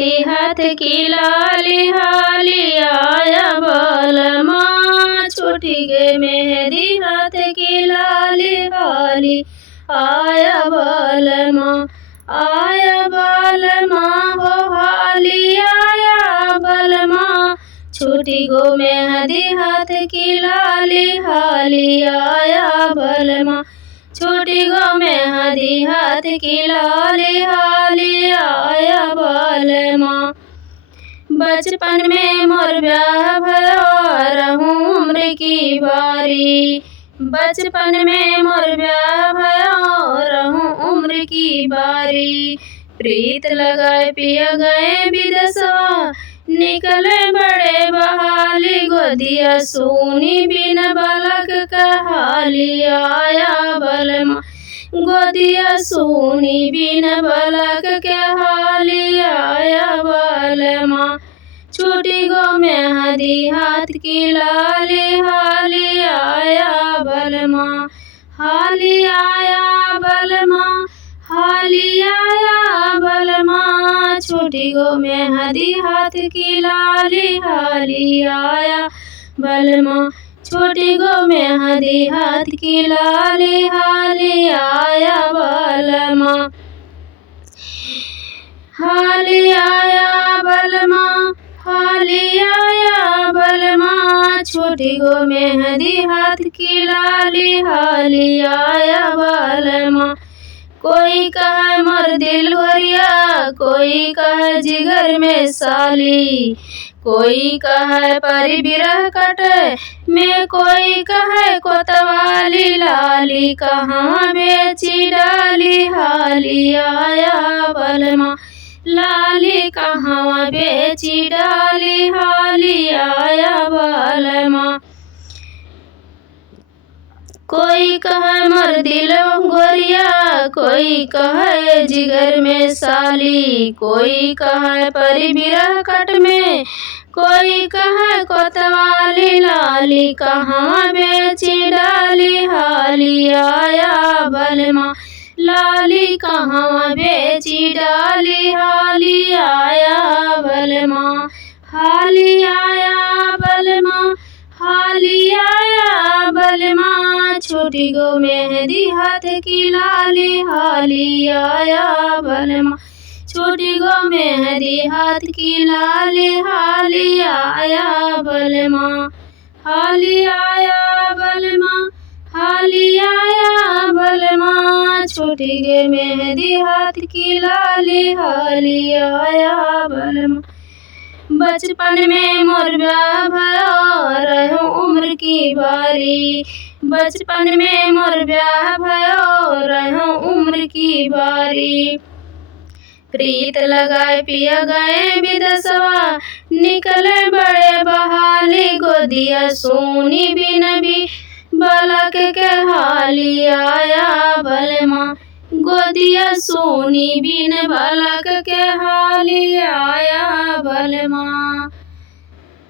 मेहंदी हाथ की लाली हाली आया बलमा छूटी गे मेहंदी हाथ की लाली हाली आया बलमा हो हाली आया बलमा छूटी गो मेहंदी हाथ की लाली हाली आया बलमा छूटी गो मेहंदी हाथ की लाली हाली आया बलमा। बचपन में मोर ब्याह भयो रहूं उम्र की बारी बचपन में मोर ब्याह भयो रहूं उम्र की बारी प्रीत लगाए पिया गए विदेशवा निकले बड़े बहाली गोदिया सोनी बिन बालक कहाली आया बलमा गोदिया सोनी बिन बालक के हाली आया बलमा छूटी गो मेहंदी हाथ की लाली हाली आया बलमा हाली आया बलमा हाली आया बलमा छूटी गो मेहंदी हाथ की लाली हाली आया बलमा छूटी गो मेहंदी हाथ की लाली हाली आया बलमा हाली आया बलमा हाली आया बलमा छूटी गो मेहंदी हाथ की लाली हाली आया बलमा कोई कहे मोर दिल वरिया कोई कहे जिगर में साली कोई कहे परी बिरह कटे में कोई कहे कोतवाली लाली कहाँ बेची डाली हाली आया बलमा लाली कहाँ बेची डाली हाली आया बलमा कोई कहे मोर दिल गोरिया कोई कहे जिगर में साली कोई कहे परी बिरह कट में कोई कहे कोतवाली लाली कहाँ बेची डाली हाली आया बलमा लाली कहाँ बेची डाली हाली आया बलमा हाली आया बलमा हाली आया बलमा छूटी गो मेहंदी हाथ की लाली हाली आया बलमा छूटी गो मेहंदी हाथ की लाली हाली आया बलमा हाली आया बलमा हाली आया बलमा छूटी गे मेहंदी हाथ की लाली हाली आया बलमा बचपन में मोर ब्याह भयो रहूं उम्र की बारी बचपन में मोर ब्याह भयो रहूं उम्र की बारी प्रीत लगाए पिया गए विदेशवा निकले बड़े बहाली गोदिया सोनी बिन भी बालक के हाली आया बलमा गोदिया सोनी बिन बालक के हाली आया बलमा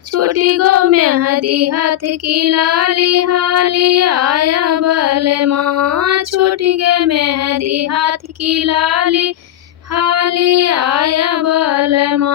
छूटी गो मेहंदी हाथ की लाली हाली आया बलमा छूटी गे मेहंदी हाथ की लाली हाली आया बलमा।